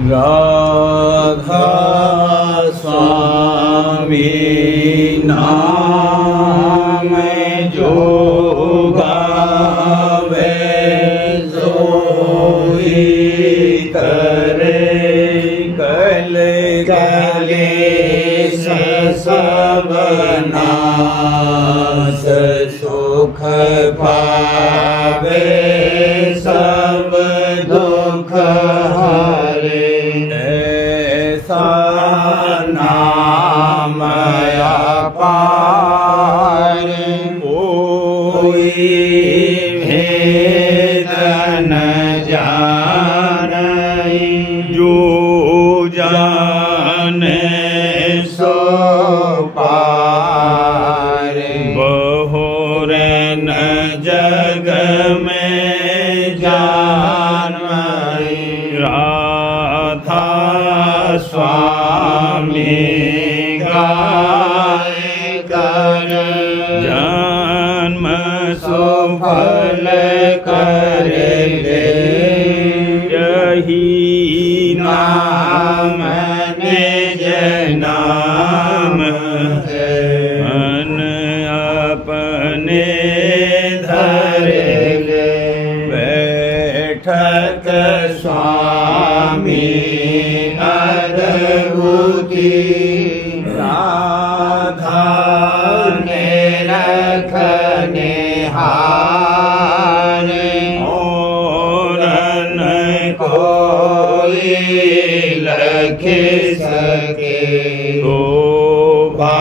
राधा स्वामी नाम जो गावे सोई करे कल कलेश सब नाश सुख पावे सब दुख हरे ऐसा नाम अपार कोई भेद न जाने जो जाने सो पार बहुर न जग में जानई राधा स्वामी गाय कर जन्म सुफल करे यही नाम निज नाम है मन अपने धरे बैठक स्वामी अद्भुति राधा ने रखने हार और न कोई लख सके शोभा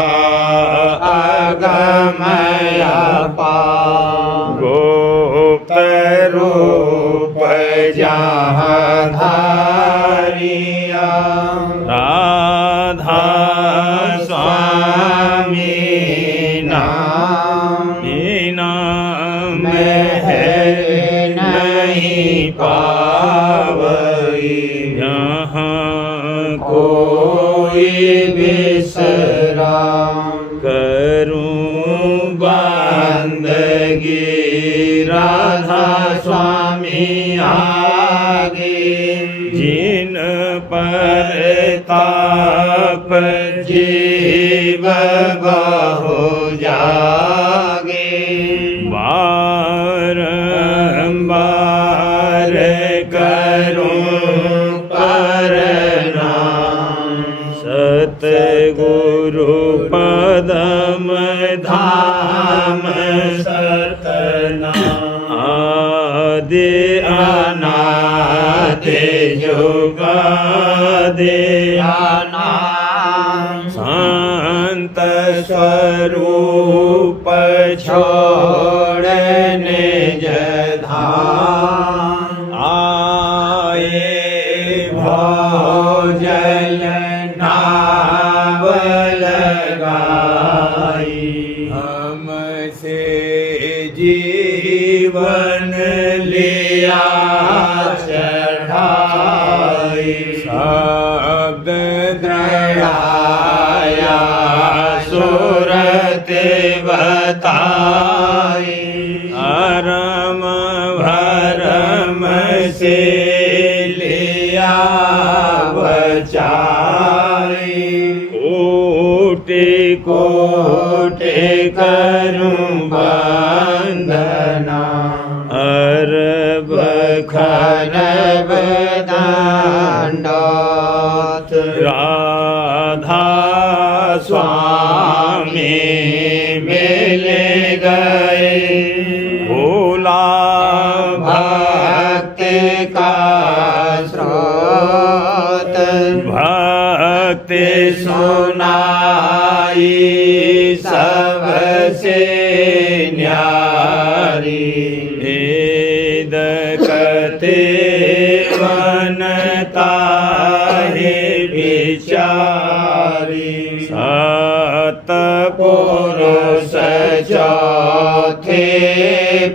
अगमय अपार गोप्त रूप जहाँ धारिया राधा स्वामी नाम है नहीं पावई यहाँ कोई विश्राम करूं बंदगी राधा स्वामी आगे जिन पर ताप जीव बहु जागे बारंबार करूं प्रणाम सतगुरु पदम धाम सतनाम आदि अनादि जुगादि अनाम शांत स्वरूप छोड़ने जधाम आए भोजल नाव लगाई हमसे जीवन लिया चढ़ाई शब्द दृढ़ाया सूरत बताई अरम भरम से लिया बचाई कोटि कोटि करूं वंदना अरब खरब दंडोत राधा स्वामी मिल गए भोला भक्त का स्रोत भक्त सुनाई सबसे न्यारी वेद कते वनता है विचारी सतपुरुष चौथे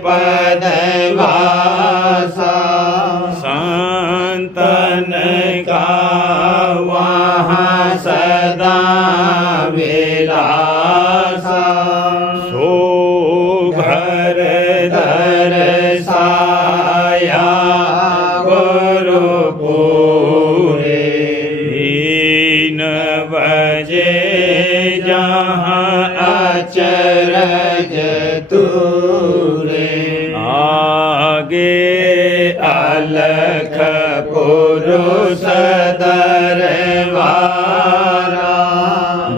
पदवासा संतन का वहाँ सदा विलासा सो घर दर साया गुरु दीन बजे जहाँ अचरज तूरे आगे अलख पुरुष दरबारा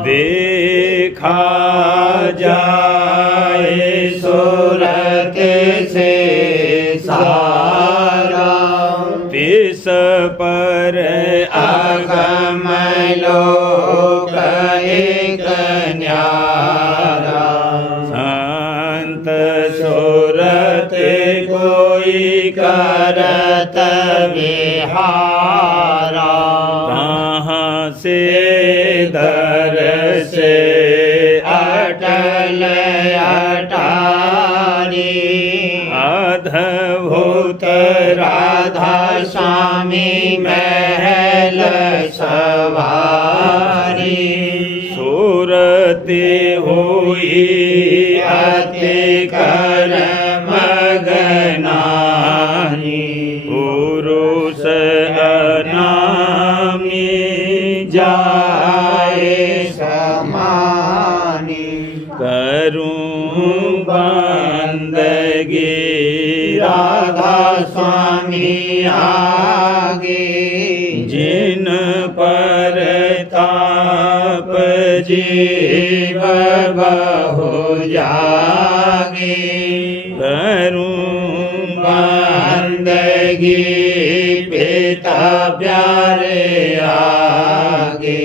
देखा जाए सूरत से सारा तिस पर आगम लोक एक न्यारा संत सूरत कोई करत विहारा कहाँ से दर से अटल अटारी अद्भुत राधा स्वामी महल सवारी सूरती हुई अति कर मगनानी पुरुष अनामी जाए समानी करूं बंदगी राधा स्वामी आगे जिन पर ताप जीव बहु जागे करूं बंदगी पिता प्यारे आगे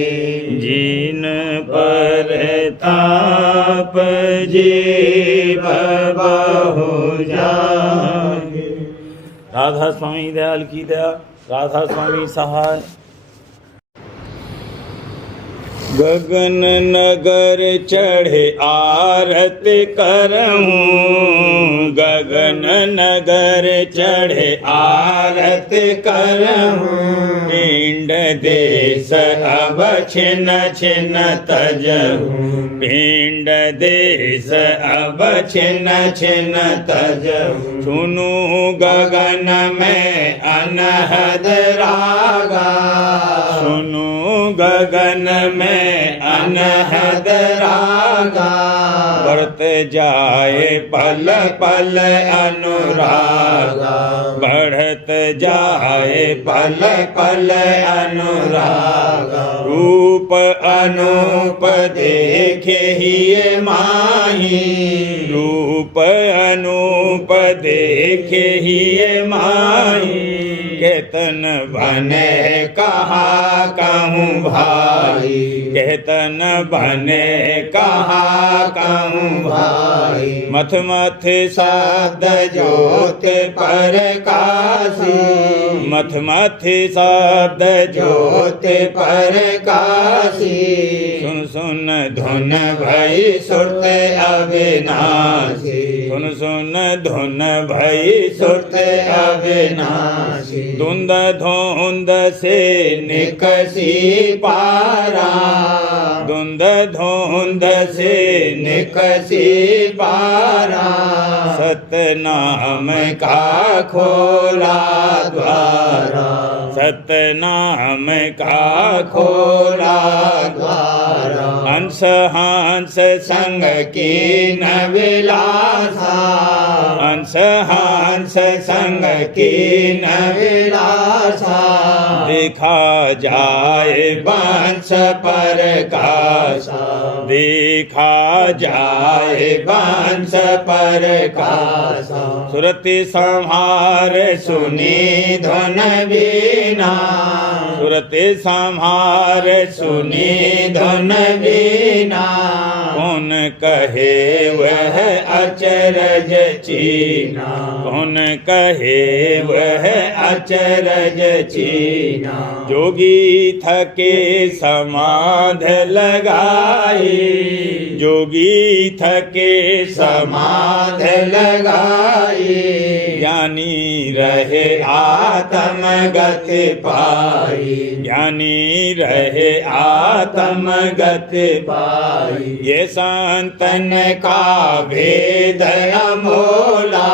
जिन पर ताप जीव बहु जागे। राधा स्वामी दयाल की दया, राधा स्वामी सहाय। गगन नगर चढ़े आरत करहूँ गगन नगर चढ़े आरत करहूँ पिंड देश अब छिन्न छिन्न तजहूँ पिंड देश अब छिन्न छिन्न तजहूँ सुनू गगन में अनहद रागा सुनू गगन में अनहद रागा बढ़त जाए पल पल अनुरागा बढ़त जाए पल पल अनुरागा रूप अनूप देखे ही माही रूप अनूप देखे ही माही केतन बने कहा कहूँ भाई केतन बने कहा कहूँ भाई मथ मथ शब्द ज्योत पर काशी मथ मथ शब्द ज्योत पर काशी सुन सुन धुन भई सुरत अविनाशी सुन सुन धुन भई सुरत अविनाशी धुंध धुंध से निकसी पारा धुंध धुंध से निकसी पारा सतनाम का खोला द्वारा सतनाम का खोला द्वारा हंस हंस संग की न विलासा हंस हंस संग की न विलासा देखा जाए वंश पर कासा देखा जाए वंश पर कासा सुरति संहार सुनी धन बीना सुरति संहार सुनी धन बीना कौन कहे वह अचरज चीना कौन कहे वह अचरज चीना जोगी थके समाध लगाई जोगी थके समाध लगाई ज्ञानी रहे आत्मगत पाई ज्ञानी रहे आत्मगत पाई ये संतन का भेद अमोला,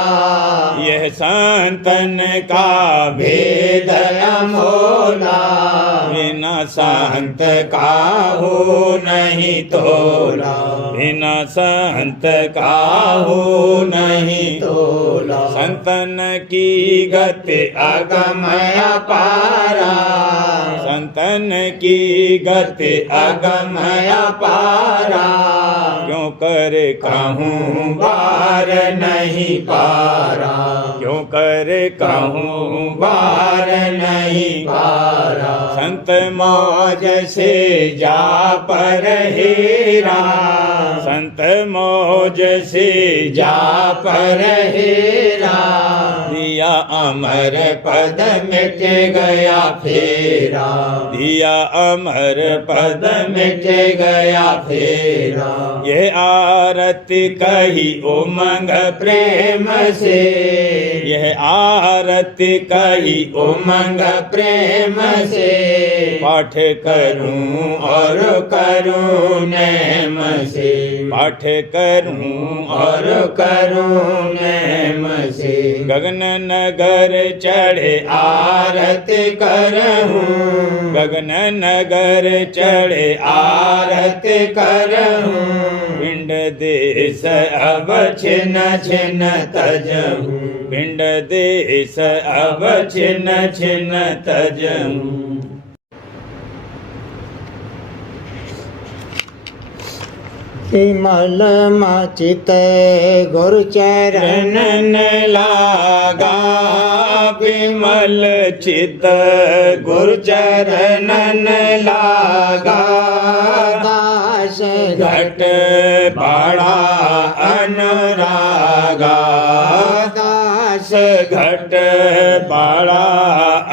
यह संतन का भेद अमोला, बिना संत का हो नहीं तोला, बिना संत का हो नहीं तोला। संतन की गति अगम अपारा, संतन की गति अगम अपारा, क्यों कर कहूँ बार नहीं पारा, क्यों कर कहूँ बार नहीं पारा। संत मौज से जा पर हेरा, संत मौज से जा पर हेरा, दिया अमर पद मिट गया फेरा, दिया अमर पद मिट गया फेरा। ये आरती कही उमंग प्रेम से, यह आरती कही उमंग प्रेम से, पाठ करूं और करूं नेम से, पाठ करूं और करूं नेम से। गगन नगर चढ़े आरती करहूं, गगन नगर चढ़े आरती करहूं, पिंड देश अब छिन्न छिन्न तजहूं, पिंड देश अब छिन्न छिन्न तजहूं। विमल माचित गुरु चरण लागा, विमल चित गुरु चरणन लागा, दास घट बड़ा अनुरागा, दास घट बड़ा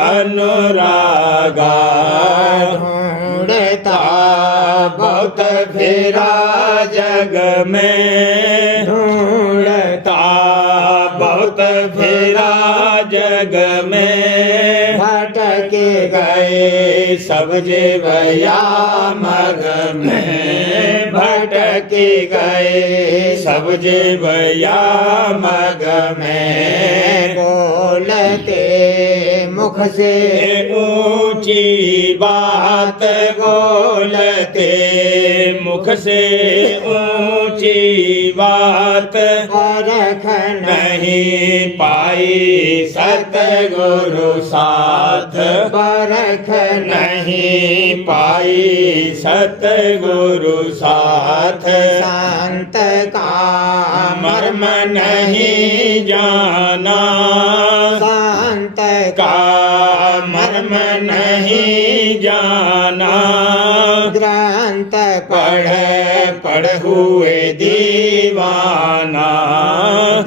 अनुरागा, ढूंढता बहुत फेरा जग में, ढूंढता बहुत फेरा जग में, भटक गए सब जीवया मग में, भटक गए सब जीवया मग में। बोलते मुख से ऊंची बात, बोलते मुख से ऊंची बात, परख नहीं पाई सतगुरु साथ, परख नहीं पाई सतगुरु साथ। संत का मर्म नहीं जाना, संत का मर्म नहीं जाना, ग्रंथ पढ़ हुए दीवाना,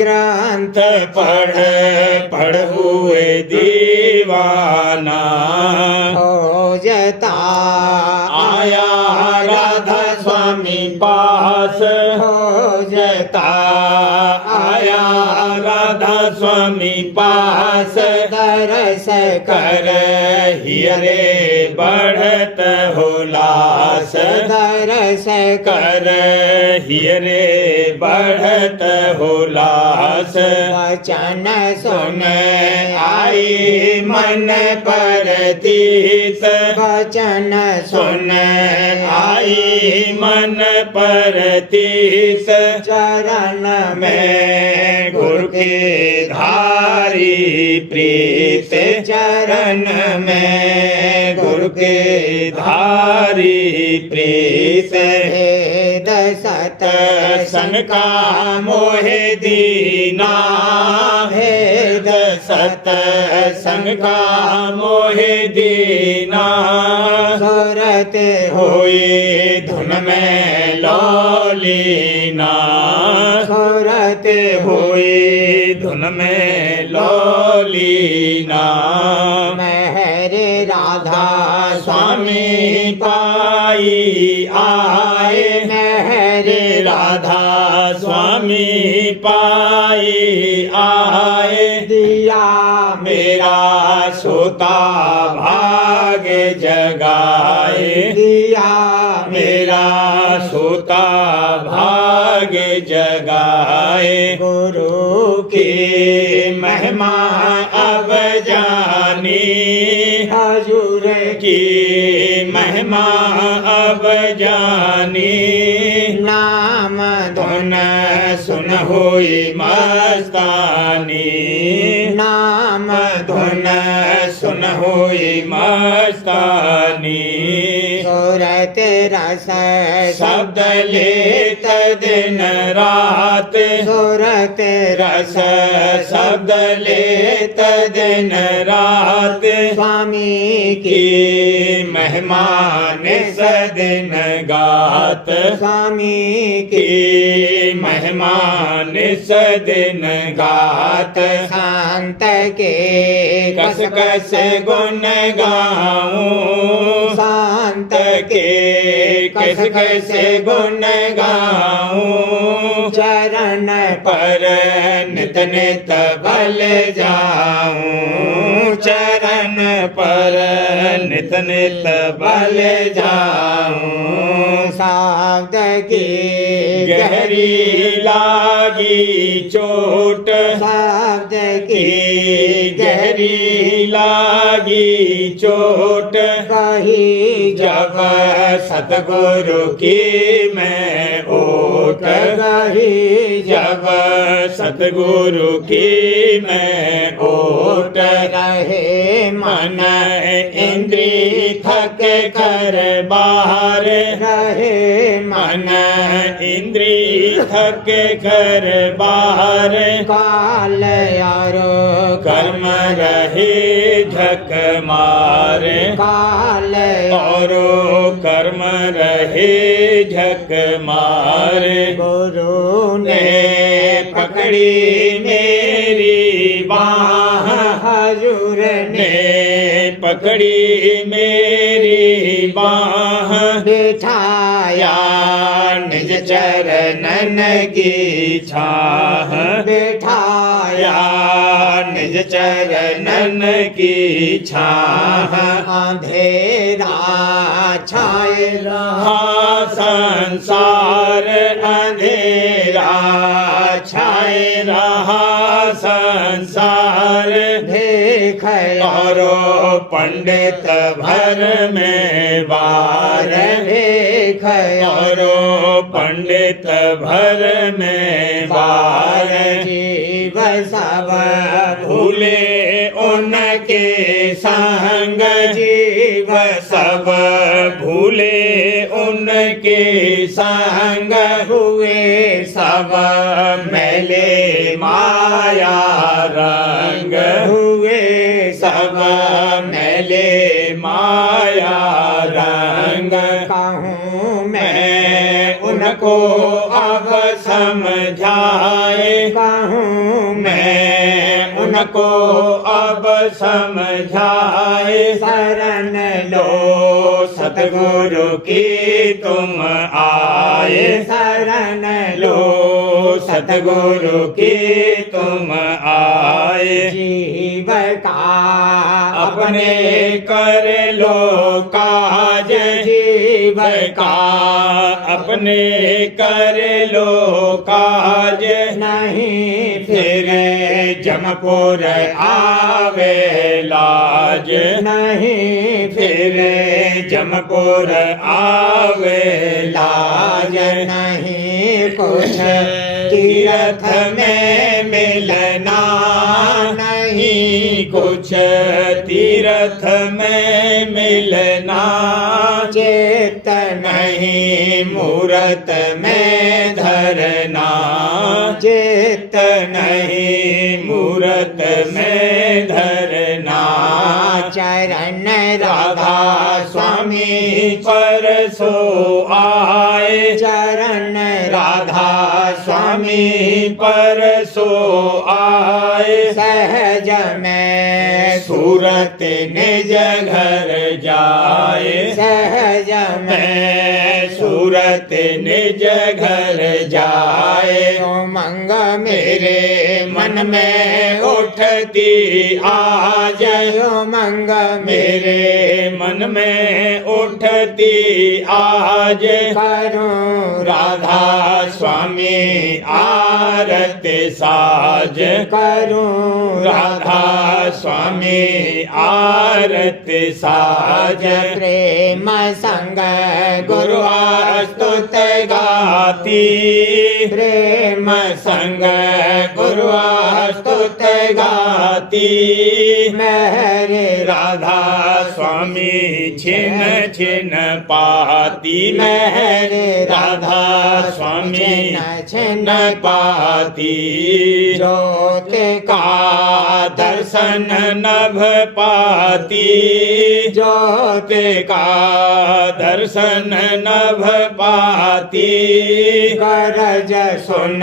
ग्रंथ पढ़ हुए दीवाना। खोजता आया राधा स्वामी पास, खोजता आया राधा स्वामी पास, दरस कर हियरे बढ़त हुलास, दरस कर हियरे बढ़त हुलास। वचन सुन आई मन परतीत, वचन सुन आई मन परतीत, चरण मैं गुरु के धारी प्रीत, चरण में गुरु के धारी प्रीत। भेद सत सन का मोहे दीना, भेद सत संग का मोहे दीना, सुरत होए धुन में लौलीना, सुरत होए धुन में लौलीना। मेहरे राधा स्वामी पाई आए, मेहरे राधा स्वामी पाई आए, दिया मेरा सोता भाग्य जगाए, दिया मेरा सोता जगाए गुरु की महिमा अब जानी हजूर की महिमा अब जानी नाम धुन सुन हुई मस्तानी नाम धुन सुन हुई मस्तानी सूरत रस शब्द लेत दिन रात सूरत रस शब्द लेत दिन रात स्वामी की की महिमा निस दिन गात स्वामी की की महिमा निस दिन गात शांत के कस कस गुण गाऊं शांत के कस कस गुण गाऊं चरण पर नित नित बल जाऊं चरण पर नित नित बल जाऊं शब्द की गहरी लागी चोट शब्द की गहरी लागी चोट कही जब सतगुरु की मैं ओट कही जब सतगुरु की मैं ओट रहे मन इंद्री थक कर बाहर रहे मन इंद्री थक कर बाहर काल यारो कर्म रहे झक मार काल और कर्म रहे झक मार गुरु ने ने पकड़ी मेरी बाह हजूर ने ने पकड़ी मेरी बाह बिठाया या निज चरणन की छाह बिठाया या निज चरणन की छाह अंधेरा छाए रहा हा संसार अंधेरा छाए रहा संसार देख और पंडित भर में बार देख और पंडित भर में बार जीव सब भूले उनके संग जीव सब भूले उनके संग हुए सब मैले माया रंग हुए सब मैले माया रंग कहूँ मैं उनको अब समझाए कहूँ मैं उनको अब समझाए शरण लो सतगुरु की तुम आए शरण लो सतगुरु की तुम आए जीव का अपने कर लो काज जीव का अपने कर लो काज नहीं फिर जमपुर आवे लाज नहीं फिर जमपुर आवे लाज नहीं कुछ तीर्थ में मिलना नहीं कुछ तीर्थ में मिलना चेत नहीं मूरत में धरना चेत नहीं मूरत में धरना चरण राधा स्वामी पर सो आए चरण राधा स्वामी पर सो आए सहज में सूरत निज घर जाए सहज में मैं सूरत सूरत निज घर जाए। उमंग मेरे मन में उठती आज, उमंग मेरे मन में उठती आज। करूं राधा स्वामी आरती साज, करूं राधा स्वामी आरती साज। प्रेम संग गुरु स्तुत गाती, प्रेम संग गुरु स्तुत गाती। मेरे राधा स्वामी छिन छिन पाती, मेरे राधा स्वामी छिन पाती। ज्योत का दर्शन नभ पाती, ज्योत का दर्शन नभ पाती। गरज सुन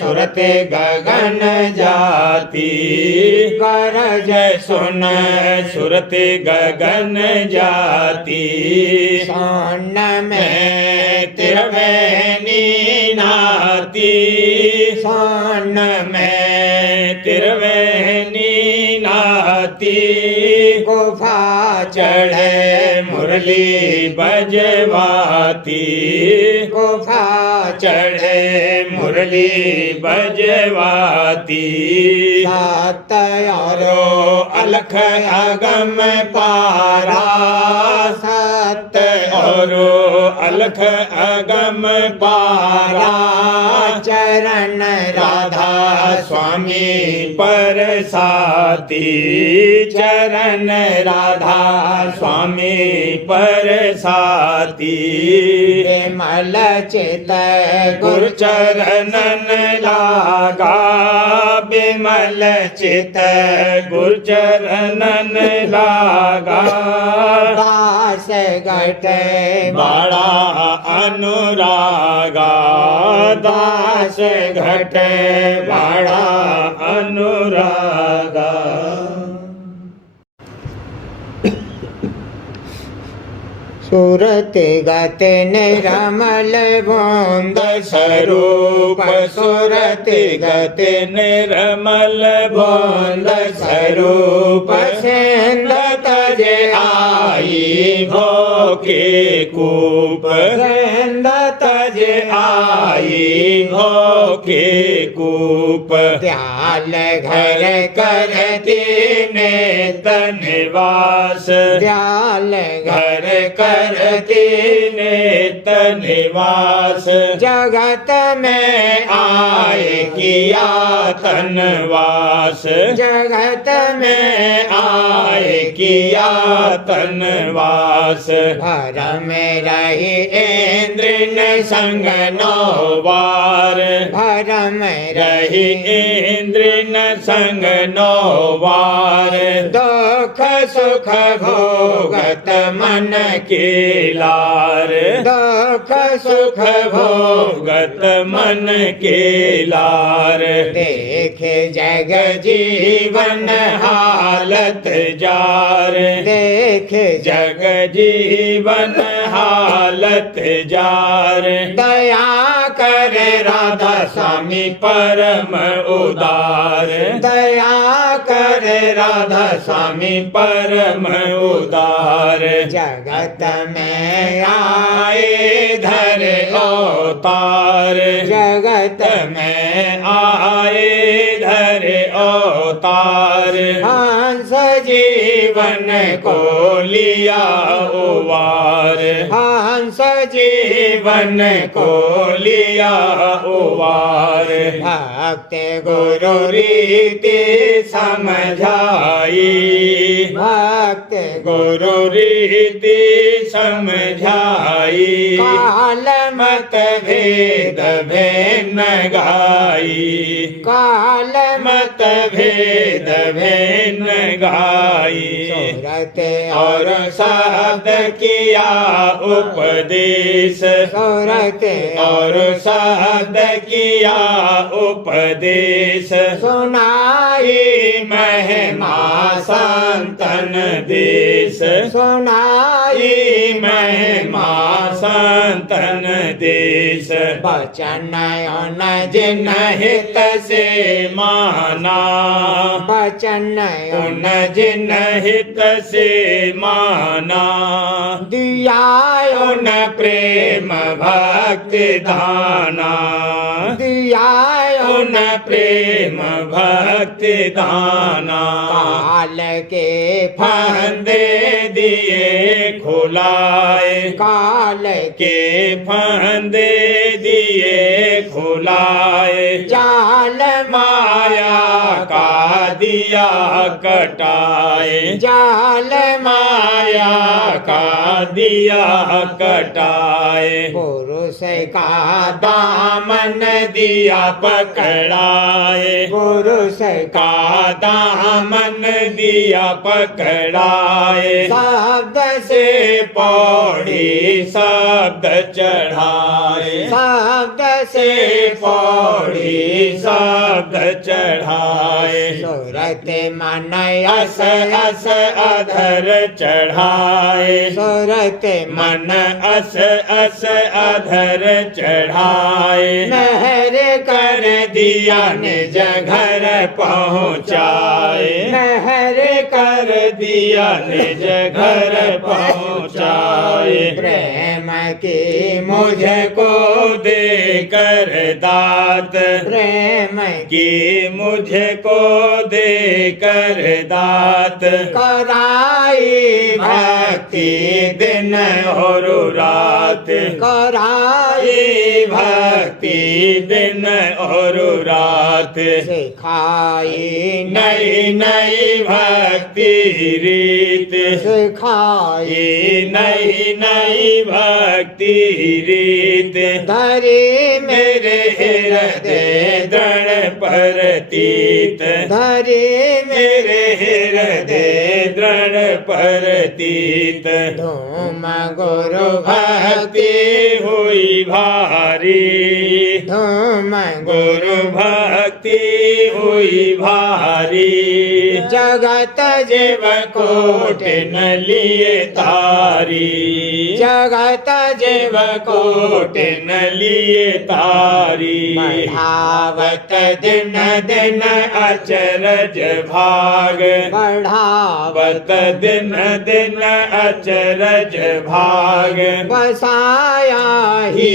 सुरत गगन जाती, गरज सुन सुरत गगन जाती। सोन में मैं तिरवैनी नाती, सोन मैं तिरवैनी नाती। गुफा चढ़े मुरली बजवाती, गुफा चढ़े मुरली बजवाती। सात रो अलख अगम पारा, सत और अलख अगम पारा। चरण राधा स्वामी परसाती, चरण राधा स्वामी परसाती। विमल चित गुरु चरणन लागा, विमल चित गुरु चरणन लागा। दास घट बड़ा अनुरागा, दास घट बड़ा अनुरागा। सूरत गत निरमल बूंद स्वरूप सूरत गत निर्मल बूंद स्वरूप। सेंद तजे आई भोके कूप, सेंद तजे आई भोके कूप। दयाल घर करती ने तनिवास, दयाल घर करती ने तनिवास। जगत में आए किया तनवास, जगत में आए किया तनवास। भरम रही इंद्र न संग नौ बार, भरम रही इंद्र न संग नौ बार। दुख सुख भोगत मन के लार, दुख सुख भोगत मन के लार। देखे जग जीवन हालत जार, देख जग जीवन हालत जार। दया करे राधा स्वामी परम उदार, दया करे राधा स्वामी परम उदार। जगत में आए धर अवतार, जगत में आए धर अवतार। हंस जीवन को लिया उवार, हंस जीवन को लिया उवार। भक्त गुरु रीति समझाई, भक्त गुरु रीति समझाई। काल मत भेद भेन्न गाई, काल मत भेद भेन्न गाई। सूरत और शब्द किया उपदेश, सूरत और शब्द किया उपदेश। सुनाई महिमा संतन देश, सुनाई महिमा संत तन देश बचन उन जिन हित से माना बचन उन जिन हित से माना दिया उन प्रेम भक्ति दाना दिया उन प्रेम भक्ति दाना काल के फंदे दिए खुलाए काल के फंदे दिए खुलाए जाल माया का दिया कटाए जाल माया का दिया कटाए पुरुष का दामन दिया पकड़ाए पुरुष का दामन दिया पकड़ाए शब्द से पौड़ी शब्द चढ़ाए शब्द से पौड़ी शब्द चढ़ाए सूरत मन अस अस अधर चढ़ाए सूरत मन अस अस अधर चढ़ाए नहर कर दिया निज घर पहुँचाए नहर कर दिया निज घर पहुँचाए प्रेम की मुझको दे कर दात प्रेम कि मुझको दे कर दात कराई भक्ति दिन और रात कराई भक्ति दिन और रात सिखाई नई नई भक्ति रीत सिखाई ये नई नई भक्ति रीत धरी मेरे हृदय दृढ़ परतीत धरी मेरे हृदय दृढ़ परतीत धूम गुरु भक्ति हुई भारी धूम गुरु भक्ति हुई भारी जगत जीव कोट न लिए तारी जगत जीव कोट न लिए तारी बढ़ावत दिन दिन अचरज भाग बढ़ावत दिन दिन अचरज भाग बसाया ही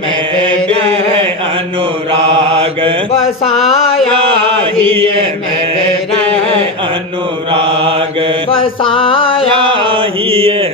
मेरे अनुराग बसाया ही मेरे अनुराग बसाया ही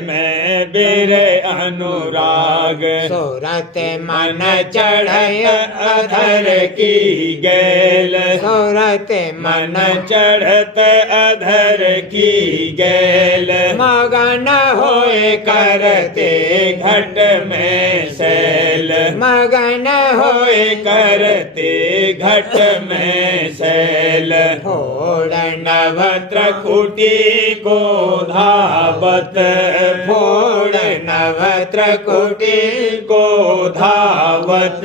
मैं बेरे अनुराग सूरत मन मन चढ़त अधर की गैल सूरत मन चढ़त अधर की गैल मगन होए करते घट में सैल मगन होए करते घट में सैल फोड़ नवत्र कुटी को धावत फोड़ नवत्र कुटी को धावत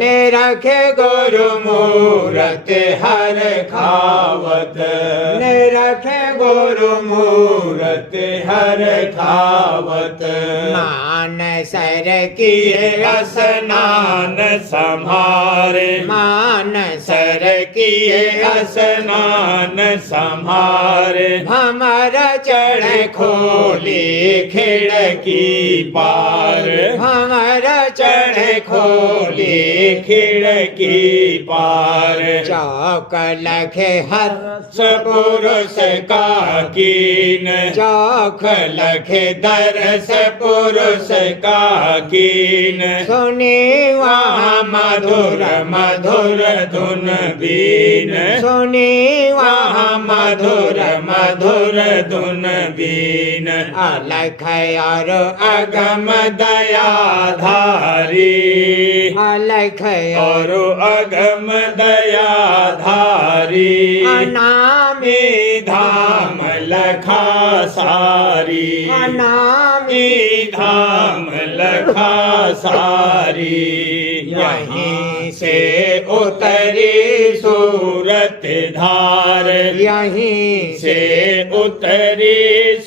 निरखे गुरु मूरत हर खावत निरखे गुरु मूरत हर खावत मान सर किए स्नान संहारे मान सर किए स्नान संहारे हमर चढ़ खोली खिड़की पार हमर चढ़ खोली खिड़की पार चौक लखे हर पुरुष का कीन चौक लखे दरस पुरुष का कीन सुनी वहाँ मधुर मधुर धुन बीन सुनी वहाँ मधुर मधुर धुन बीन अलख और अगम दया धारी अलख और अगम दया धारी अनामी धाम लखा सारी नाम की धाम लखा सारी यहीं से उतरी सूरत धार यहीं से उतरी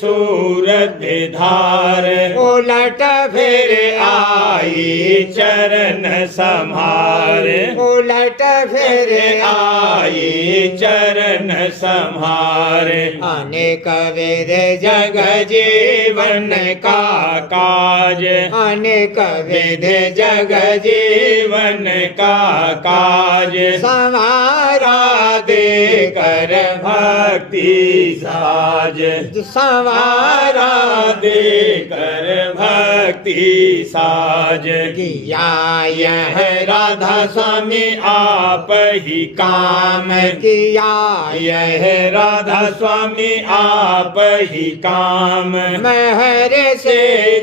सूरत धार उलट फिर आई चरण संभार उलट फिर आई चरण संभार अनेक विध जग जीवन का काज अनेक विध जग जीवन का काज संवारा दे कर भक्ति साज संवारा दे कर भक्ति साज किया यह राधा स्वामी आप ही काम किया यह राधा स्वामी आप ही काम महर से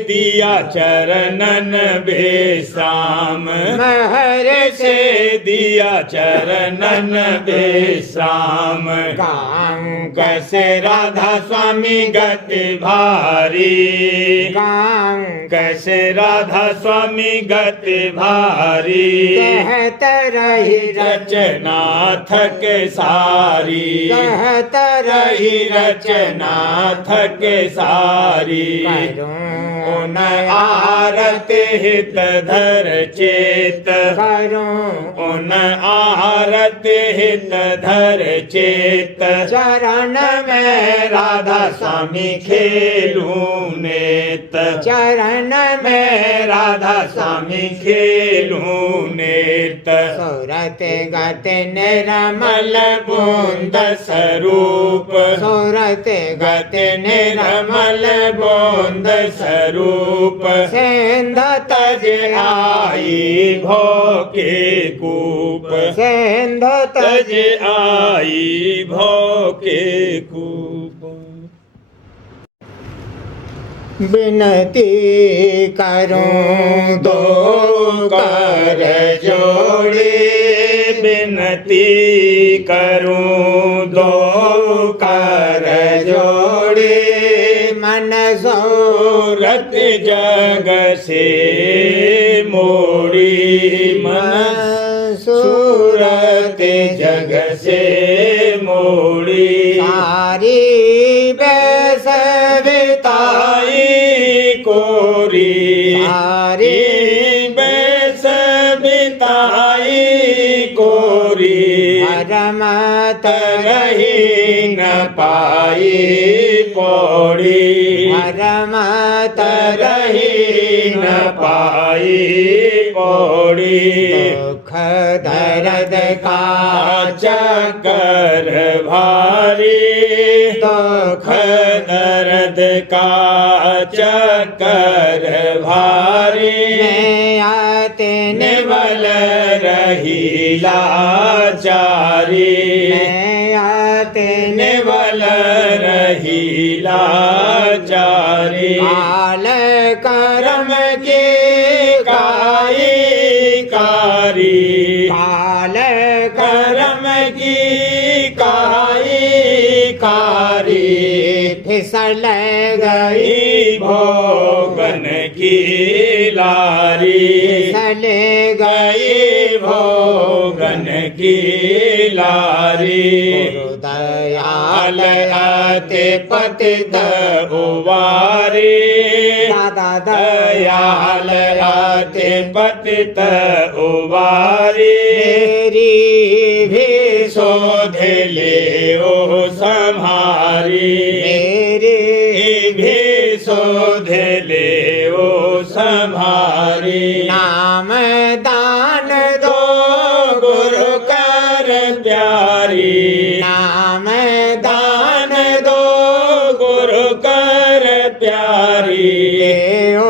दिया चरणन विश्राम महर से दिया चरणन विश्राम काम कैसे राधा स्वामी गति भारी काम कैसे राधा स्वामी गति भारी कहत रही रचना थक सारी कहत रही रही रचना थक सारी उन आरत हित धर चेत करूं उन आरत हित धर चेत चरण में राधा स्वामी खेलूं नेत चरण में मैं राधा स्वामी खेलूं नेत सूरत गत निर्मल बूंद स्वरूप सूरत गत निर्मल बूंद स्वरूप सेंध तज आई भो के कूप सेंध तज आई भो के कूप विनती करूं दो कर जोड़े विनती करूं दो कर जोड़े मन सो सूरत जग से मोड़ी मन सूरत जग से मोड़ी सारी ताई कोरी सारी बैस बिताई कोरी रमत रही न पाई पौड़ी रमत रही न पाई पौड़ी दुख दर्द का चक्कर भारी दुख दर्द का चक्कर भारी मैं आते निवल रही लाचारी मैं आते निवल रही लाचारी काल कर्म की काई कारी काल कर्म की काई कारी फिसल गई गई भोगन की लारी चले गई भोगन की लारी दयाल आते पतित उवारी दादा दयाल आते पतित उवारी मेरी भी शोध ले ओ संहारी मेरी भी शोध ले ओ संहारी नाम दान दो गुरु कर प्यारी नाम दान दो गुरु कर प्यारी देओ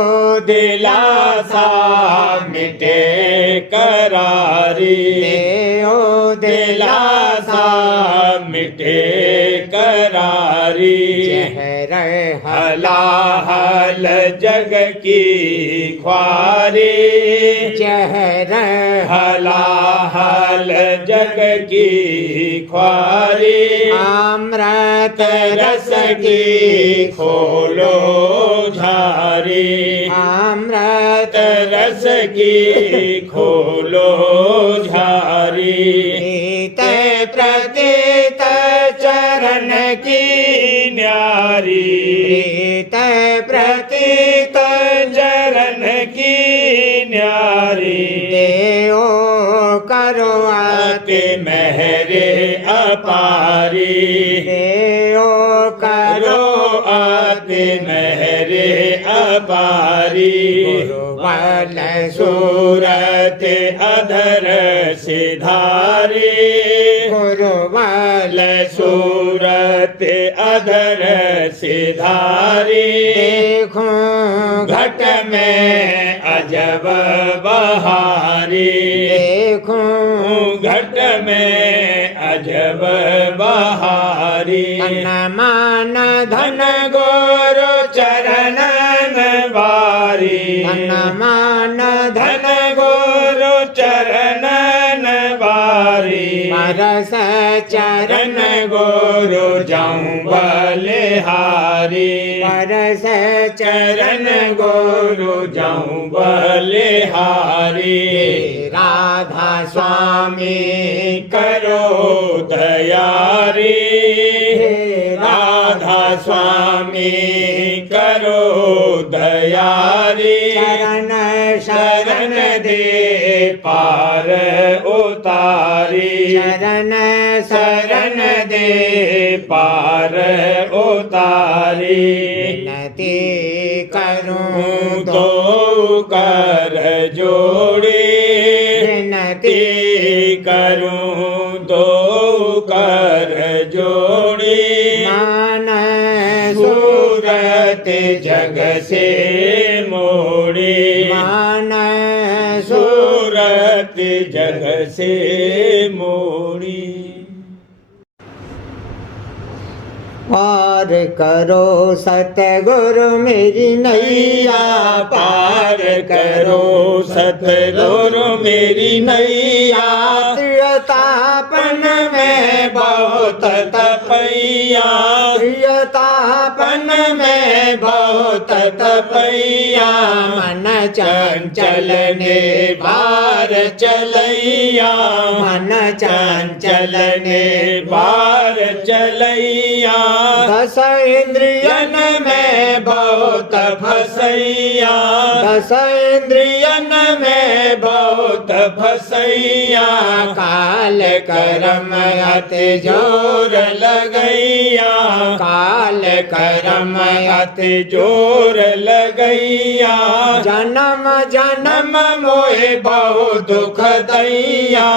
दिलासा मिटे करारी देओ दिलासा मिटे करारी चेहरे हला हल हल जग की ख्वारी जहर हलाहल जग की ख्वारी अमृत रस की खोलो झारी अमृत रस की खोलो झारी प्रीत प्रतीत चरण की न्यारी प्रीत प्रतीत चरण की न्यारी देओ करो अति मेहरे अपारी देओ करो करो अति मेहरे अपारी बल सूरत अधर सिधारी गुरु बल सूरत अधर सिधारी देखो घट में अजब बहारी देखो घट में अजब बहारी तन मान धन गोरो चरणन बारी धन मान धन गोरो चरणन बारी परस चरण चरण गोरो जाऊं बलिहारी परस चरण गोरो जाऊं बलिहारी राधा स्वामी करो दयारी राधा स्वामी करो दयारी शरण शरण दे पार उतारी शरण शरण दे पार उतारी विनती करूं तो कर जोड़ी विनती करूं तो कर जोड़ी मान सूरत जग से मोड़ी मान सूरत जग से मोड़ी पार करो सतगुरु मेरी नैया पार करो सतगुरु मेरी नैया त्रियतापन में बहुत तपैया त्रियतापन में बहुत तपैया मन चंचल ने बार चलैया मन चंचल ने बार चलैया दस इंद्रियन में बहुत फसैया दस इंद्रियन में बहुत फसैया काल करम अति जोर लगैया काल करम अति जोर लगैया जन्म जन्म जन्म मोहे बहु दुख दैया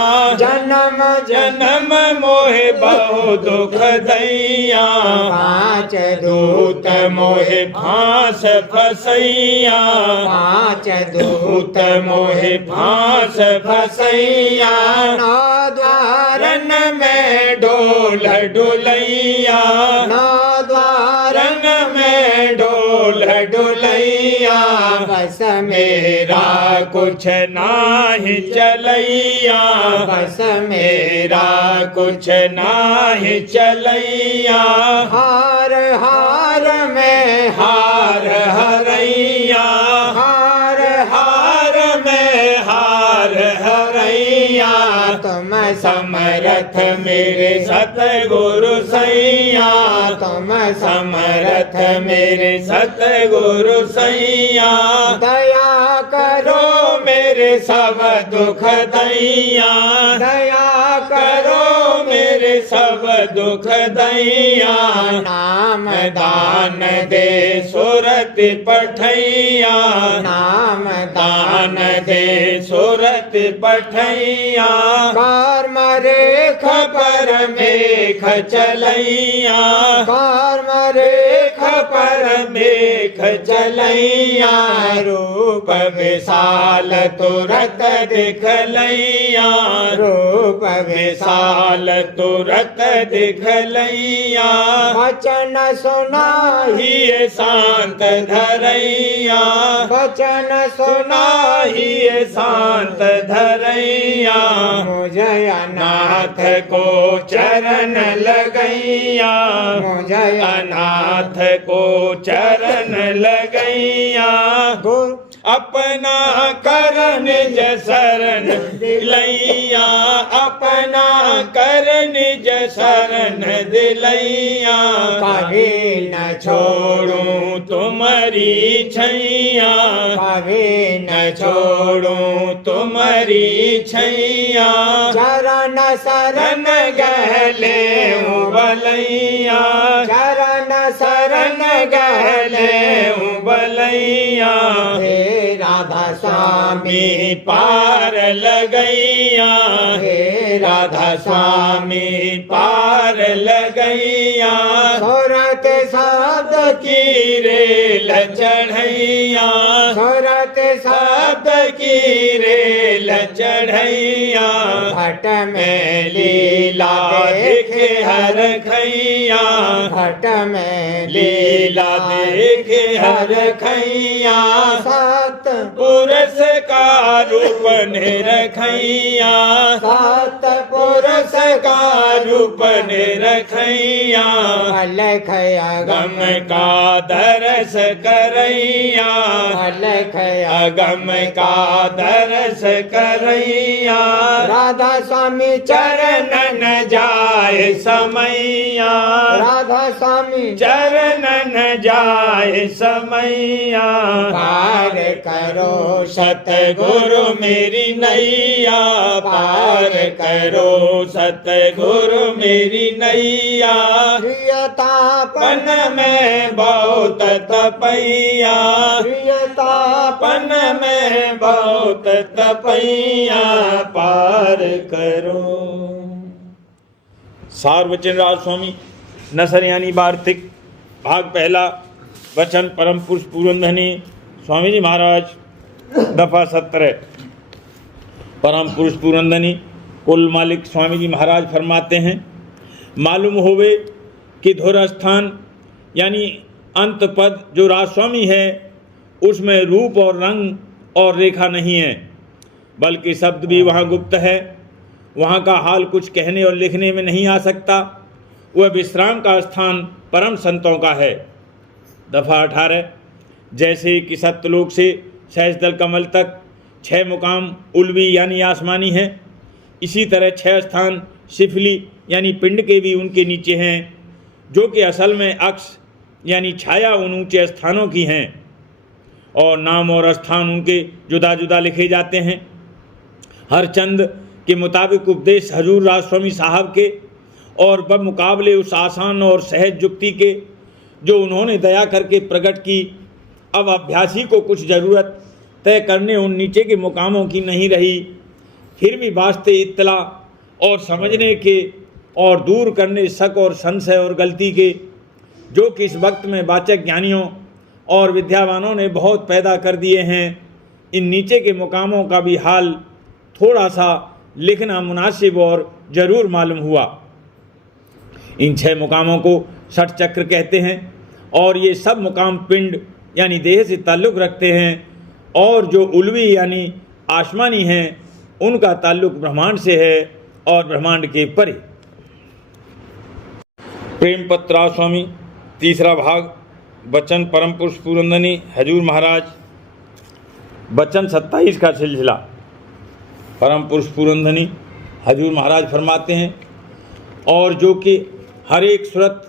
जन्म जन्म मोहे बहु दुख दैया पाँच दूत मोहे फांस फसैया पाँच दूत मोहे फांस फसैया नौ द्वारन में डोल डुलैया नौ द्वारन रंग में डोल डुलैया बस मेरा कुछ नाही चलैया बस मेरा कुछ नाही चलैया हार हार में हार हरैया हार हार में हार हरैया तुम समरथ मेरे सतगुरु सैया तुम समरथ मेरे सतगुरु सैया दया करो करो मेरे सब दुख दैया दया करो मेरे सब दुख दैया नाम दान दे सुरत पठैया नाम दान दे सुरत पठैया कर्म रेख खबर मेघ चलैया कर्म रेख पर मेघ चलैया, रूप विशाल तुरत दिखलैया, रूप विशाल तुरत दिखलैया, वचन सुनाही ही शांत धरैया, वचन सुनाही शांत धरैया, मुझे नाथ को चरण लगैया, मुझे अनाथ को चरण लगैया, गुरु अपना कर निज शरण दिलैया, अपना कर निज शरण दिलैया, कभी न छोड़ूं तुम्हारी छैया, कभी न छोड़ूं तुम्हारी छैया, चरण शरण गहले उबलैया, चरण शरण गहले उबलैया, हे राधा स्वामी पार लगैया, हे राधा स्वामी पार लगैया, सुरत शब्द की रेल चढ़ैया, सुरत शब्द की रेल चढ़ैया, घट में लीला देखे हर खैया, घट में लीला देखे हर खैया, सत पुरुष का रूप निरखैया, सत पुरुष का रूप निरखैया, अलख गम का दरस करैया, अलख अगम का दरस करैया, राधा स्वामी चरण चरणन जाए समैया, राधा स्वामी चरणन जाए समैया, पार करो सतगुरु मेरी नैया, पार करो सतगुरु मेरी नैया, प्रियतापन पन में बहुत तपैया, प्रियतापन पन में बहुत तपैया, पार करो। सार्वजन राज स्वामी नसर यानी वार्तिक भाग पहला, वचन परम पुरुष पूरनधनी स्वामी जी महाराज, दफा 17। परम पुरुष पूरनधनी कुल मालिक स्वामी जी महाराज फरमाते हैं, मालूम होवे कि धुर स्थान यानी अंत पद जो राजस्वामी है उसमें रूप और रंग और रेखा नहीं है, बल्कि शब्द भी वहाँ गुप्त है। वहाँ का हाल कुछ कहने और लिखने में नहीं आ सकता। वह विश्राम का स्थान परम संतों का है। दफा 18। जैसे कि सत्यलोक से सहस्त्रदल कमल तक 6 मुकाम उल्वी यानी आसमानी हैं, इसी तरह 6 स्थान सिफली यानी पिंड के भी उनके नीचे हैं, जो कि असल में अक्ष यानी छाया उन ऊंचे स्थानों की हैं, और नाम और स्थान उनके जुदा जुदा लिखे जाते हैं। हर चंद के मुताबिक उपदेश हजूर राजस्वामी साहब के और बमुकाबले उस आसान और सहज युक्ति के जो उन्होंने दया करके प्रकट की। अब अभ्यासी को कुछ ज़रूरत तय करने उन नीचे के मुकामों की नहीं रही, फिर भी वास्ते इत्तला और समझने के और दूर करने शक और संशय और गलती के, जो कि इस वक्त में वाचक ज्ञानियों और विद्यावानों ने बहुत पैदा कर दिए हैं, इन नीचे के मुकामों का भी हाल थोड़ा सा लिखना मुनासिब और ज़रूर मालूम हुआ। इन 6 मुकामों को षट चक्र कहते हैं, और ये सब मुकाम पिंड यानी देह से ताल्लुक़ रखते हैं, और जो उल्वी यानी आसमानी हैं उनका ताल्लुक़ ब्रह्मांड से है और ब्रह्मांड के परे। प्रेम पत्रा स्वामी तीसरा भाग, वचन परम पुरुष पूरनधनी हजूर महाराज, वचन 27 का सिलसिला। परम पुरुष पूरनधनी हजूर महाराज फरमाते हैं, और जो कि हर एक सूरत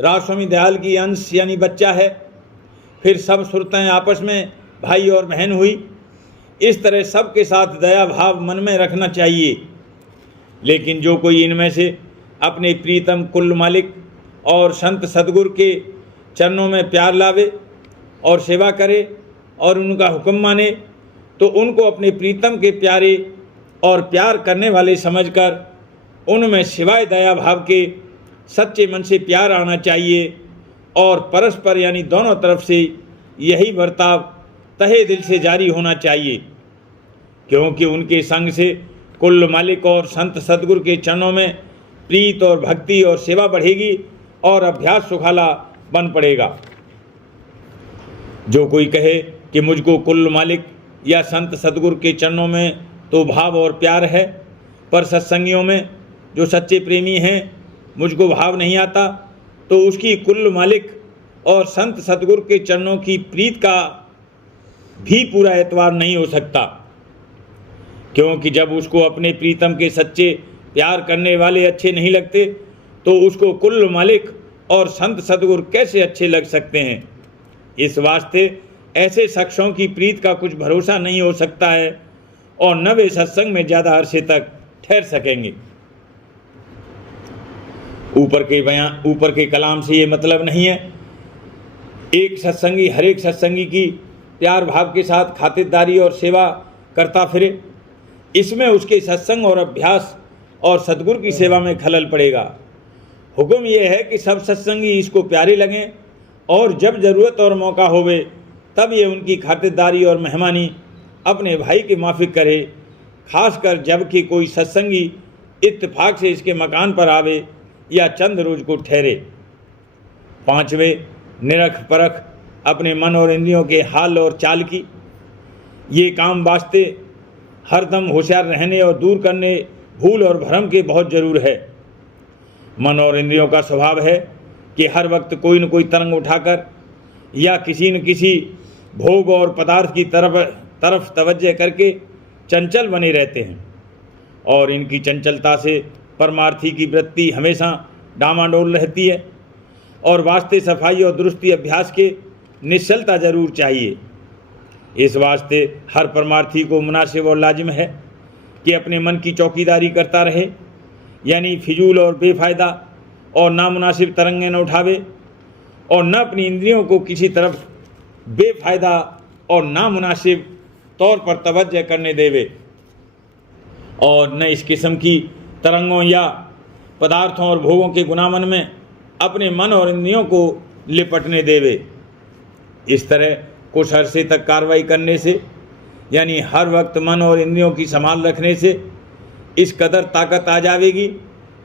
राजस्वामी दयाल की अंश यानी बच्चा है, फिर सब सूरतें आपस में भाई और बहन हुई। इस तरह सबके साथ दया भाव मन में रखना चाहिए। लेकिन जो कोई इनमें से अपने प्रीतम कुल मालिक और संत सदगुरु के चरणों में प्यार लावे और सेवा करे और उनका हुक्म माने, तो उनको अपने प्रीतम के प्यारे और प्यार करने वाले समझकर उनमें सिवाय दया भाव के सच्चे मन से प्यार आना चाहिए। और परस्पर यानी दोनों तरफ से यही बर्ताव तहे दिल से जारी होना चाहिए, क्योंकि उनके संग से कुल मालिक और संत सद्गुरु के चरणों में प्रीत और भक्ति और सेवा बढ़ेगी और अभ्यास सुखाला बन पड़ेगा। जो कोई कहे कि मुझको कुल मालिक या संत सद्गुरु के चरणों में तो भाव और प्यार है, पर सत्संगियों में जो सच्चे प्रेमी हैं मुझको भाव नहीं आता, तो उसकी कुल मालिक और संत सद्गुरु के चरणों की प्रीत का भी पूरा एतबार नहीं हो सकता, क्योंकि जब उसको अपने प्रीतम के सच्चे प्यार करने वाले अच्छे नहीं लगते तो उसको कुल मालिक और संत सद्गुरु कैसे अच्छे लग सकते हैं। इस वास्ते ऐसे शख्सों की प्रीत का कुछ भरोसा नहीं हो सकता है और न वे सत्संग में ज़्यादा अरसे तक ठहर सकेंगे। ऊपर के कलाम से ये मतलब नहीं है एक सत्संगी हर एक सत्संगी की प्यार भाव के साथ खातिरदारी और सेवा करता फिरे। इसमें उसके सत्संग और अभ्यास और सद्गुरु की सेवा में खलल पड़ेगा। हुक्म यह है कि सब सत्संगी इसको प्यारे लगें और जब ज़रूरत और मौका होवे तब ये उनकी खातिरदारी और मेहमानी अपने भाई के माफिक करे, खासकर जब कि कोई सत्संगी इत्तेफाक से इसके मकान पर आवे या चंद रोज को ठहरे। पांचवें, निरख परख अपने मन और इंद्रियों के हाल और चाल की। ये काम वास्ते हरदम होशियार रहने और दूर करने भूल और भ्रम के बहुत जरूर है। मन और इंद्रियों का स्वभाव है कि हर वक्त कोई न कोई तरंग उठाकर या किसी न किसी भोग और पदार्थ की तरफ तवज्जो करके चंचल बने रहते हैं और इनकी चंचलता से परमार्थी की वृत्ति हमेशा डामाडोल रहती है और वास्ते सफाई और दुरुस्ती अभ्यास के निश्चलता जरूर चाहिए। इस वास्ते हर परमार्थी को मुनासिब और लाजिम है कि अपने मन की चौकीदारी करता रहे, यानी फिजूल और बेफायदा और नामुनासिब तरंगें न उठावे और न अपनी इंद्रियों को किसी तरफ बेफायदा और नामुनासिब तौर पर तवज्जो करने देवे और न इस किस्म की तरंगों या पदार्थों और भोगों के गुनामन में अपने मन और इंद्रियों को लिपटने देवे। इस तरह कुछ अरसे तक कार्रवाई करने से, यानी हर वक्त मन और इंद्रियों की संभाल रखने से इस कदर ताकत आ जाएगी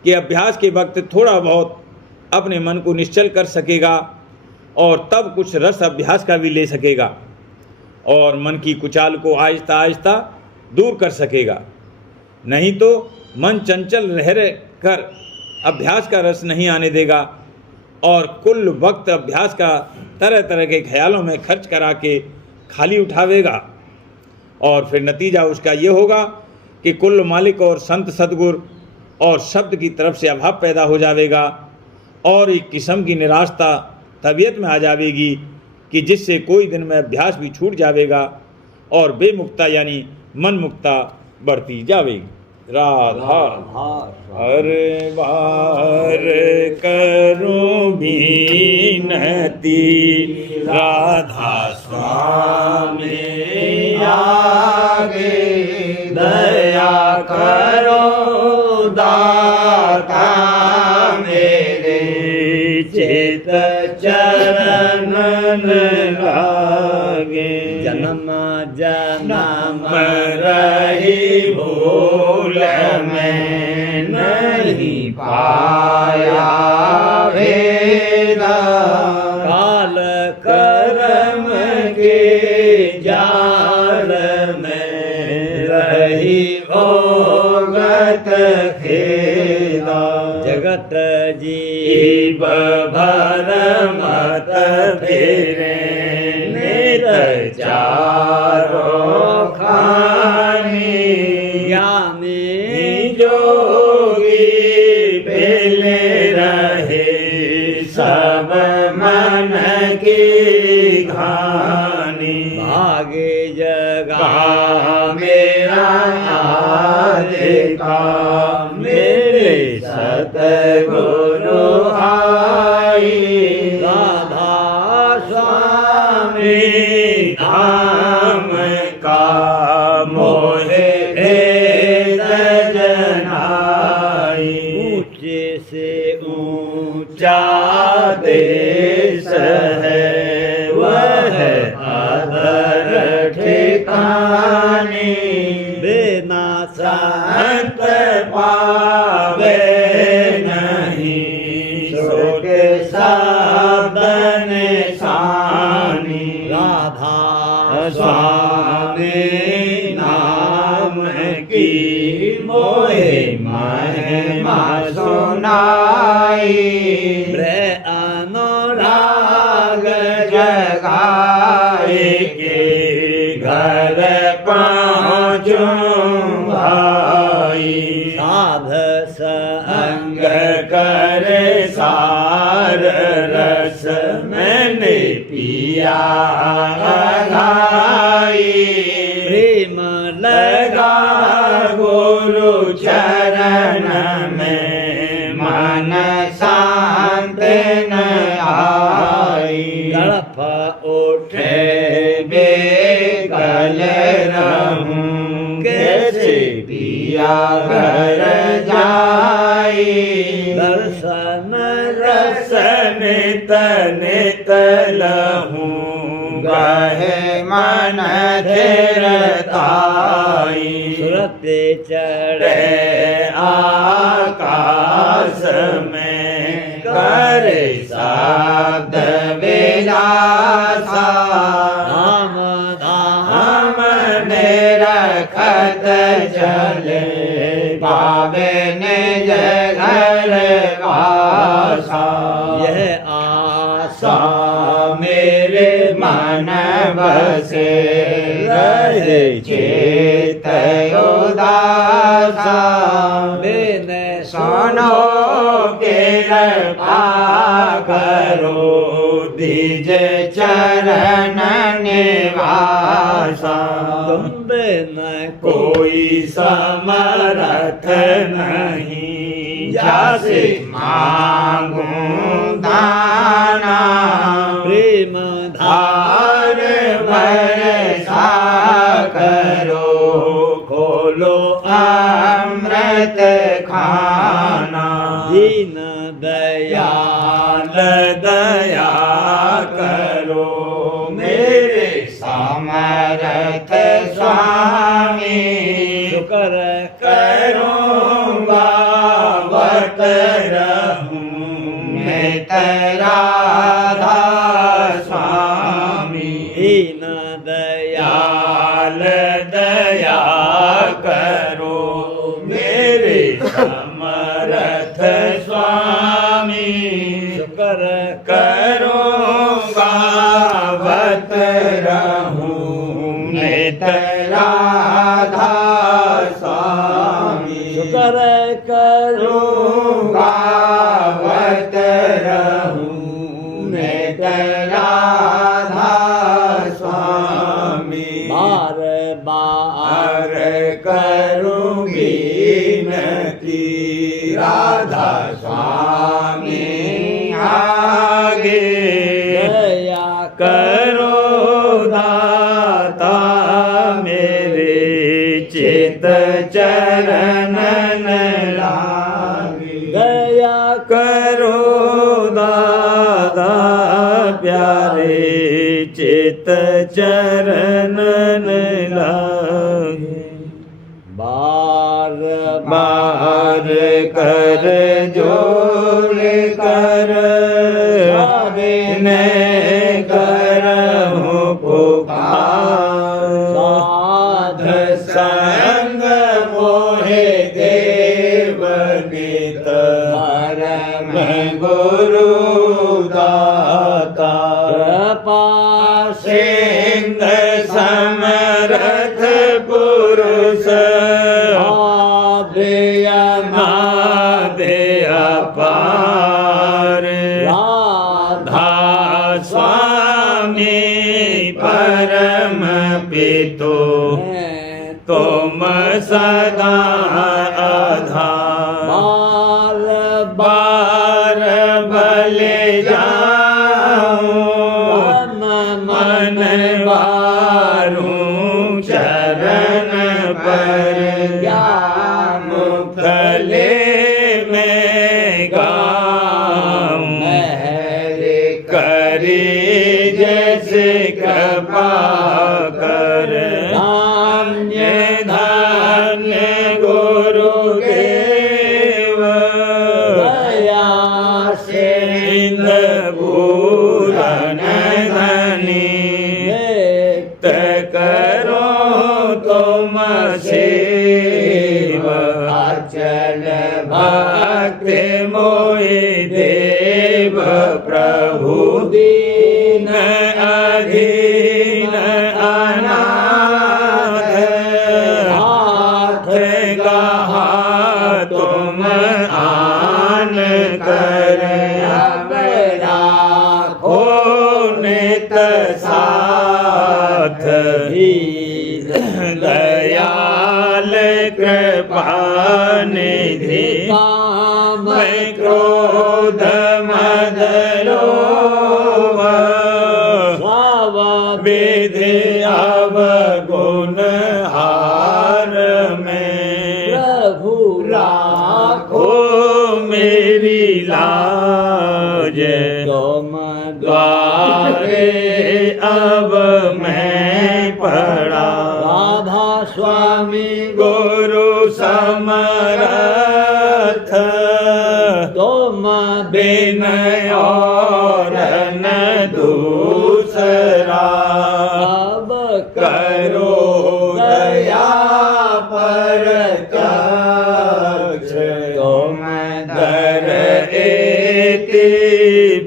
कि अभ्यास के वक्त थोड़ा बहुत अपने मन को निश्चल कर सकेगा और तब कुछ रस अभ्यास का भी ले सकेगा और मन की कुचाल को आहिस्ता आहिस्ता दूर कर सकेगा। नहीं तो मन चंचल रह कर अभ्यास का रस नहीं आने देगा और कुल वक्त अभ्यास का तरह तरह के ख्यालों में खर्च करा के खाली उठावेगा और फिर नतीजा उसका ये होगा कि कुल मालिक और संत सद्गुरु और शब्द की तरफ से अभाव पैदा हो जाएगा और एक किस्म की निराशता तबीयत में आ जाएगी कि जिससे कोई दिन में अभ्यास भी छूट जाएगा और बेमुक्ता यानी मन मुक्ता बढ़ती जाएगी। राधा हर बार करूं बीनती, राधा स्वामी आगे दया करो दाता मेरे, चित चरण लागे। जन्म जन्म रही भूल में नहीं पाया वेदा, काल कर्म के जाल में रही भोगत खेदा। जगत जीव भर मत फिरे नित चारों खानी, ज्ञानी जोगी पहले रहे सब मन की घानी। भागे जगा मेरा देखा मेरे सतगुरु आई, राधा स्वामी धाम का मोहे भेद जनाई। ऊंचे से ऊंचा देश कानी बिना संत पावे नहीं सुख साधन सानी राधा स्वामी नाम की मोहे महिमा सुनाई अनुराग जगाए के घर पहुँचूं भाई साध संग कर सार रस मैंने पिया प्रेम लगा गुरु चरण में मन शांत न आई तड़प उठे बेकल रहूं कैसे पिया घर जाई दर्शन रसन तन तलहूं गहे मन थिरताई सुरते चढ़े रे आकाश में करे शब्द विलासा धाम धाम हम ने रखत चले पावे निज घर वासा यह आशा मेरे मन बसे रहे चेत उदासा बिन सुनो कृपा करो दिज चरण निवासा तुम बिन कोई समर्थ नहीं जासे मांगूं दाना प्रेम धार वर्षा करो खोलो अमृत खाना दीन दया दया करो मेरे समर्थ स्वामी शुकर करूँगा व्रत रहूं मैं तेरा राधा स्वामी दीन दया दया करो मेरे समर्थ स्वामी शुकर करूँगा व्रत रहूं मैं तेरा राधा स्वामी शुकर करो करूँगा व्रत रहूं मैं तेरा राधा स्वामी बार बार करूँगी नती राधा स्वामी आगे दया करो दाता मेरे चित चरण लागे दया करो दादा प्यारे चित चरण लागे बार बार कर जोर कर ने करहूं पुकार साध संग मोहे देव नित परम गुरु दाता कृपा सिंध समरथ पुरुष नादे अपार राधा स्वामी परम पितो तुम सदा आधार बार बले जाऊं मन वारूं चरण पर मुखले में गाऊं करी जैसे कृपा कर करो तुम सेव अचल भक्ति मोहि देव प्रभु दीन अधीन अनाथ हाथ कहा तुम आन कर राखो नित साथ दयाल कृपा निधि मैं क्रोध मद लोभ विधि अवगुण हार में प्रभु राखो ओ मेरी लाज तुम द्वारे अब मैं पड़ा राधा स्वामी गुरु समरथ तुम बिन और न दूसरा अब करो दया पर कक्ष तुम दर एति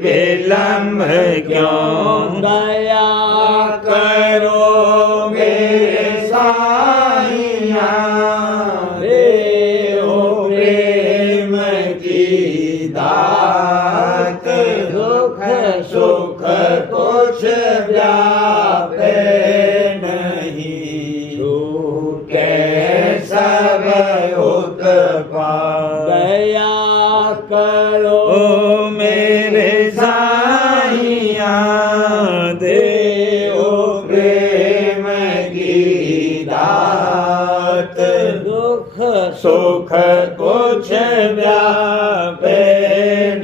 विलम्ब क्यों दया करो मेरे साइया देओ प्रेम की दात दुख सुख कुछ व्यापे नहीं छूटे सब उत्पाद दया करो ओ मेरे साइया देओ प्रेम की दात दुख सुख कुछ व्यापे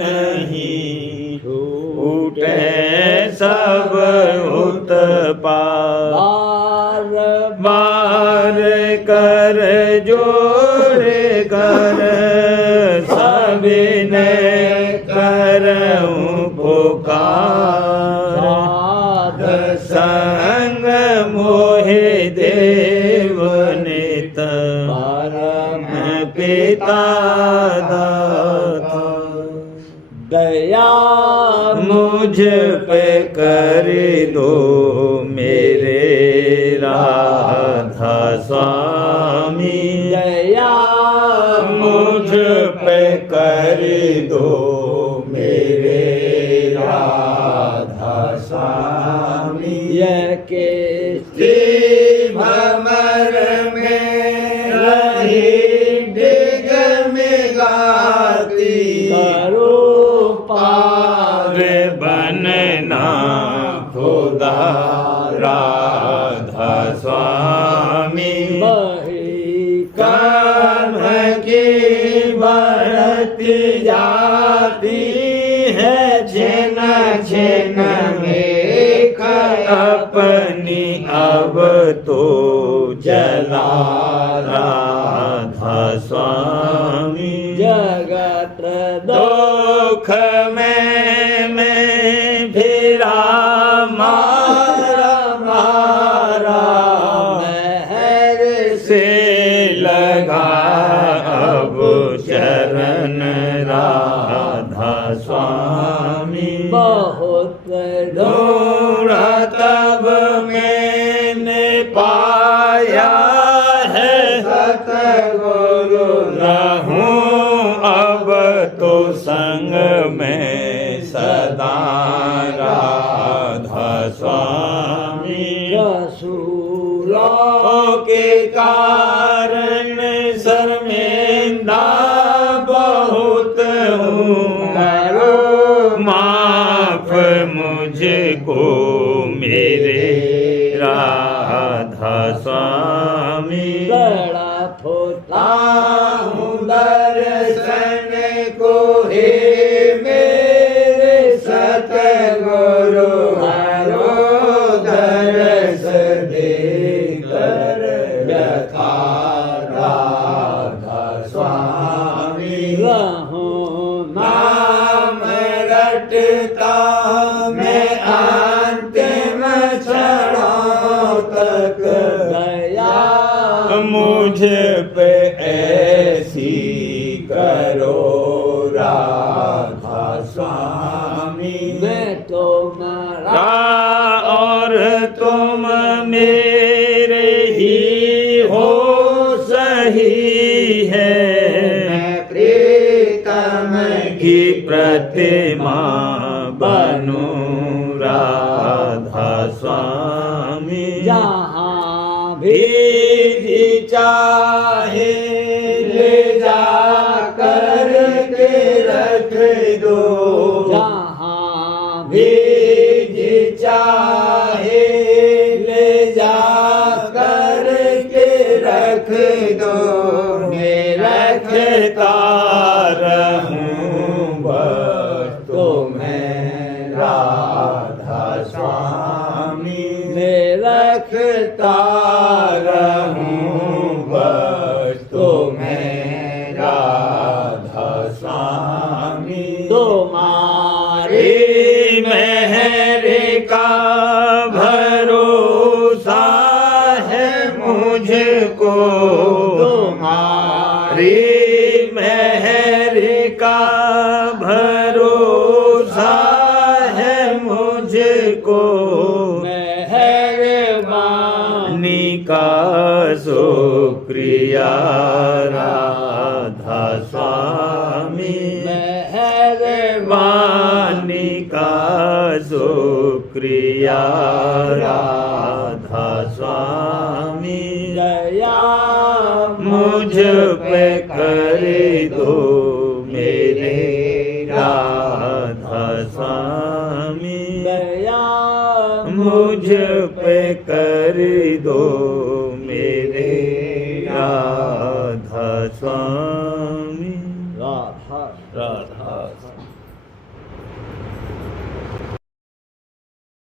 नहीं छूटे सब उत्पाद बार बार कर जोड़ कर सविनय करऊं पुकार साध संग मोहि देव नित परम पिता दाता दया मुझ पे कर दो मेरे राधा स्वामी दया मुझ पे कर दो मेरे राधा स्वामी यह के भमर में रही डिग में गाती करो पार बनना खुदा राधा स्वामी बही कर्म की बढ़ती जाती है छिन छिन में अपनी अब तो जला राधा स्वामी जगत दुख में मैं फिरा मारा महर से लगा अब चरण राधा स्वामी बहुत ढूंढा तब मैंने पाया है सतगुरु रहूं अब तो संग में सदा राधा स्वामी रसूलों के कारण शर्मिंदा बहुत हूँ माफ मुझको मेरे राधा स्वामी बड़ा फोटा हूँ दर्शन को हे मेरे सतगुरु हरो दर्श देकर यथा राधा स्वामी रहूं नाम रटता मैं अंतिम क्षणों तक मुझ पे ऐसी करो राधा स्वामी। मैं तुम्हारा और तुम मेरे ही हो सही है। मैं प्रीतम की प्रतिमा बनूं राधा स्वामी। जहाँ भी भी चाहे ले जा कर के रख दो। जहाँ भी भी चाहे ले जा कर के रख दो। मैं रखता रहूं बस तुम्हें राधा स्वामी। मैं रखता रहूं बस तुम्हें राधा स्वामी। तुम्हारी मेहर का भरोसा है मुझको। तुम्हारी मेहर का भरोसा है मुझको। मेहरबानी का शुक्रिया राधा स्वामी। मेहरबानी वाणी का शुक्रिया राधा स्वामी। दया मुझ पे कर दो मेरे राधा स्वामी। दया मुझ पे कर दो मेरे राधा स्वामी। राधा राधा